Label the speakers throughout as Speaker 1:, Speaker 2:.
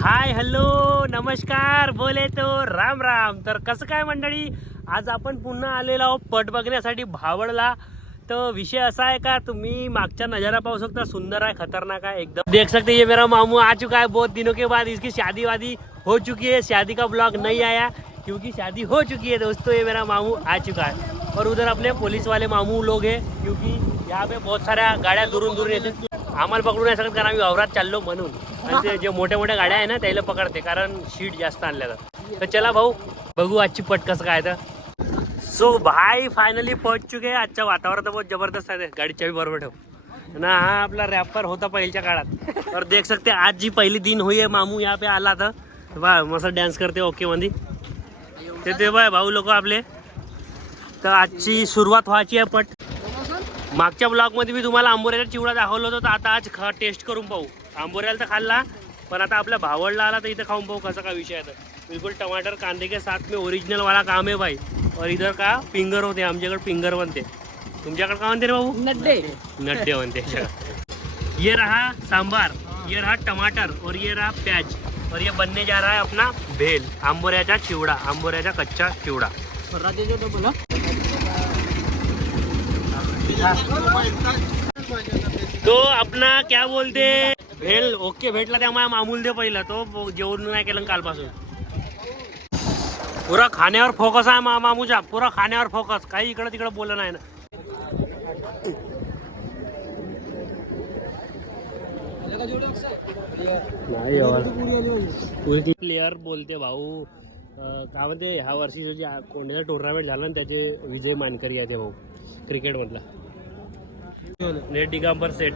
Speaker 1: Hi hello नमस्कार बोले तो राम राम. तर कसं काय मंडळी? आज आपण पुन्हा आलेलो आहोत पट बघण्यासाठी भावडला. तर विषय असा आहे का तुम्ही मागचा नजारा पाहू सकता सुंदर आहे खतरनाक आहे एकदम. देख सकते ये मेरा मामू आ चुका है बहुत दिनों के बाद इसकी शादी वादी हो चुकी है. शादी का ब्लॉग नहीं आया क्योंकि शादी हो चुकी है दोस्तों ये मेरा मामू आ चुका है. और उधर अपने पुलिस वाले मामू लोग हैं क्योंकि यहाँ पे बहुत साऱ्या गाड्या दुरून दुरून येतात आम्हाला पकडू नाही शकत कारण आम्ही वावरात चाललो म्हणून. आणि ते जे मोठ्या मोठ्या गाड्या आहे ना त्याला पकडते कारण शीट जास्त आणल्या तर चला भाऊ बघू आजची पट कसं काय तर. सो भाई फायनली पहुंच चुके. हैं आजचं वातावरण तर बहुत जबरदस्त आहे गाडी चावी बरोबर ठेव. ना हा आपला रॅपर होता पहिल्याच्या काळात. और देख सकते आज जी पहिली दिन हुई है मामू यहाँ पे आला तर बा मस्त डान्स करते ओके मध्ये ते ते बाय भाऊ लोक आपले. तर आजची सुरुवात व्हायची आहे पट. मागच्या ब्लॉगमध्ये मी तुम्हाला आंबोऱ्याचा चिवडा दाखवला होता तर आता आज खा टेस्ट करून पाहू. आंबोऱ्याला तर खाल्ला पण आता आपल्या भावडला आला तर इथं खाऊन पाहू कसा काय विषय आहे तर. बिलकुल टमाटर कांदे के साथ में ओरिजिनल वाला काम है भाई. और इधर का पिंगर होते आमच्याकडे पिंगर बनते. तुमच्याकडे काय म्हणते रे भाऊ?
Speaker 2: नड्डे.
Speaker 1: नड्डे बनते ये रहा सांबार ये रहा टमाटर और ये रहा प्याज और ये बनने जा रहा है अपना भेल आंबोऱ्याचा चिवडा आंबोऱ्याचा कच्चा चिवडा.
Speaker 2: बोला.
Speaker 1: तो अपना क्या बोलते भेल ओके भेटला त्यामुळे मामूल दे पहिला. तो जेवण नाही केलं कालपासून. पुरा खाण्यावर फोकस आहे मा मामूच्या पुरा खाण्यावर फोकस काही इकडं तिकडं बोललं नाही ना. नाही प्लेअर बोलते भाऊ. काय म्हणते ह्या वर्षीचं जे कोणत्या टुर्नामेंट झालं ना त्याचे विजय मानकरी आहे ते भाऊ. क्रिकेटमधला नेट डिगांबर सेट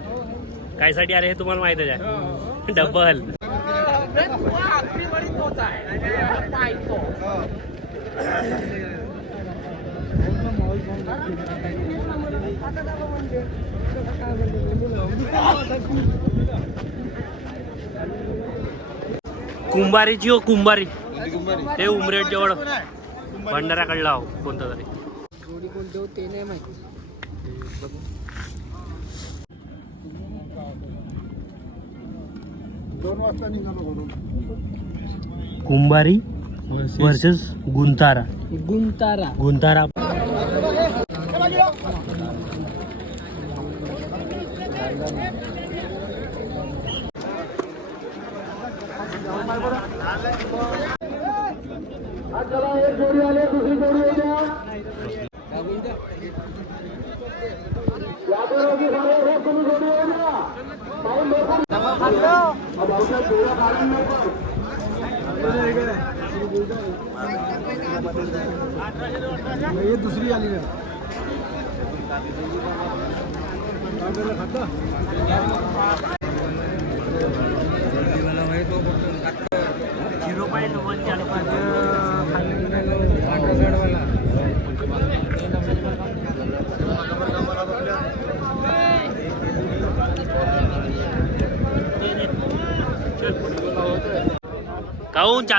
Speaker 1: काय साठी आले हे तुम्हाला माहितच आहे डबल कुंभारीची हो कुंभारी. ते उमरेट जवळ भंडाऱ्याकडला हो कोणतं तरी.
Speaker 2: कोणते होते नाही माहिती.
Speaker 3: दोन वाजता निघालो घरून.
Speaker 1: कुंभारी वर्सेस गुंतारा.
Speaker 2: गुंतारा.
Speaker 1: गुंतारा.
Speaker 3: हे दुसरी आली ना
Speaker 1: झिरो पॉईंट वन चालू काहून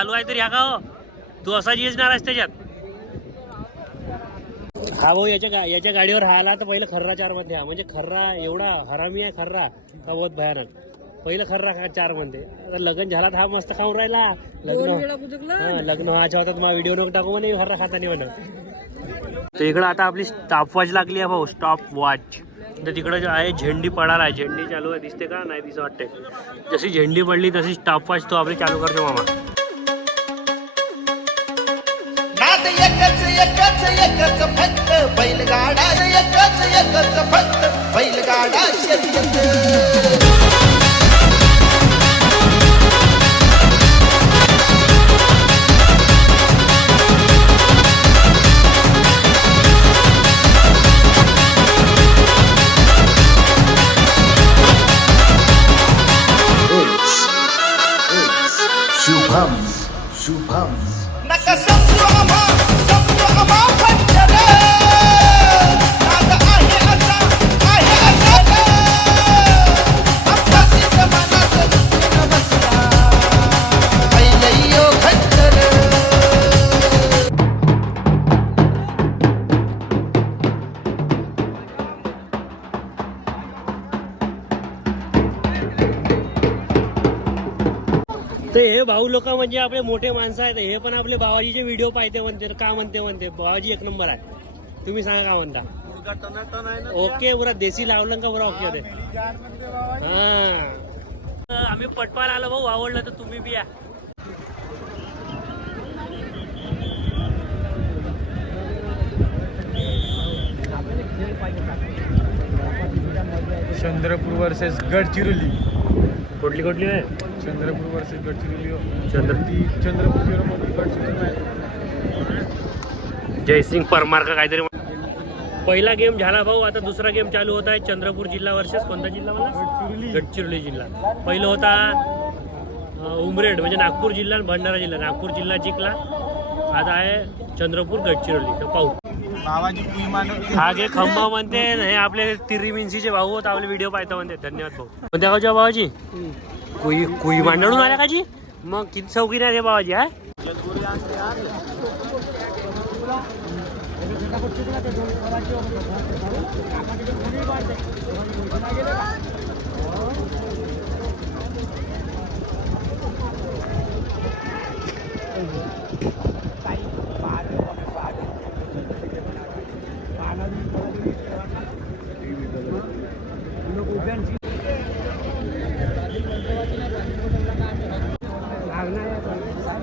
Speaker 1: चालू आहे तरी हा का हो? तू असा येणार आहेस त्याच्यात. हा भाऊ याच्या गा- याच्या गाडीवर राहिला तर पहिलं खर्रा चारमध्ये हा. म्हणजे खर्रा एवढा हरामी आहे खर्रा. का बहुत भयानक. पहिलं खर्रा खा चारमध्ये आता लग्न झाला हा मस्त खाऊन राहिला. लग्न हा लग्न व्हायच्या होतात मग व्हिडिओ नको टाकू म्हणे खर्रा खाता नाही म्हणा. तर इकडं आता आपली स्टॉप वॉच लागली आहे भाऊ स्टॉप वॉच तर तिकडं जे आहे झेंडी पडाला आहे. झेंडी चालू आहे दिसते का? नाही दिसं वाटते जशी झेंडी पडली तशी स्टॉप वॉच तो आपली चालू करतो मामा. ते हे भाऊ लोक म्हणजे आपले मोठे माणसं आहेत. हे पण आपले बाबाजीचे व्हिडिओ पाहते म्हणते का म्हणते म्हणते. बाबाजी एक नंबर आहे. तुम्ही सांगा का म्हणता? ओके पुरा देसी लावलं का पुरा ओके होते? हा. आम्ही पटपाला आलो भाऊ आवडलं तर तुम्ही बी या.
Speaker 3: चंद्रपूर वर्सेस गडचिरोली.
Speaker 1: कुठली कुठली आहे?
Speaker 3: चंद्रपूर वर्सेस गडचिरोली
Speaker 1: चंद्र
Speaker 3: ती चंद्रपूर गडचिरोली आहे.
Speaker 1: जयसिंग परमार का काहीतरी पहिला गेम झाला भाऊ आता दुसरा गेम चालू होत आहे. चंद्रपूर जिल्हा वर्सेस कोणता जिल्हा मला गडचिरोली. जिल्हा. पहिलं होता उमरेड म्हणजे नागपूर जिल्हा आणि भंडारा जिल्हा. नागपूर जिल्हा जिंकला. आता आहे चंद्रपूर गडचिरोली. तर पाहू.
Speaker 3: बाबाजी
Speaker 1: हा गे खंबा म्हणते हे आपले तिरी मिन्सीचे भाऊ होत आपले व्हिडिओ पाहता म्हणते. धन्यवाद भाऊ. कोणत्या गावच्या भावाजी? कुई कुई मांडून आल्या काजी मग किती चौकी नाही रे बाबाजी हा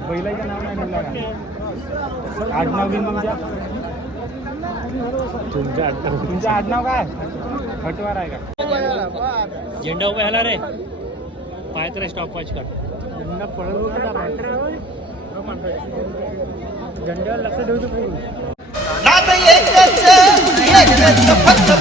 Speaker 3: बैलाचं नाव नाही म्हणलं का आडनाव घेऊन तुमच्या
Speaker 1: तुमच्या
Speaker 3: तुमचं आडनाव काय? हटवार आहे का?
Speaker 1: झेंडा उभा झाला रे. पाय तर स्टॉप वॉच कर
Speaker 3: झेंड्यावर लक्ष ठेवतो
Speaker 4: नाद एकच एकच फक्त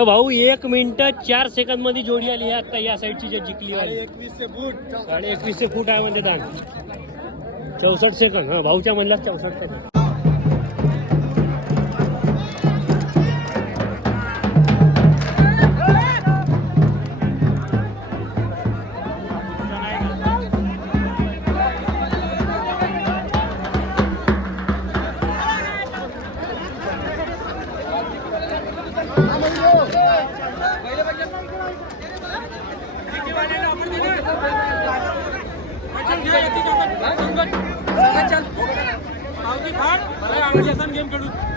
Speaker 1: तर भाऊ एक मिनिट चार सेकंदमध्ये जोडी आली आहे आता या साईडची जे जिंकली
Speaker 3: एकवीसशे फूट
Speaker 1: साडे एकवीसशे फूट आहे म्हणजे दान. चौसष्ट सेकंद हा भाऊच्या म्हणला चौसष्ट सेकंद.
Speaker 2: गेम खेळू.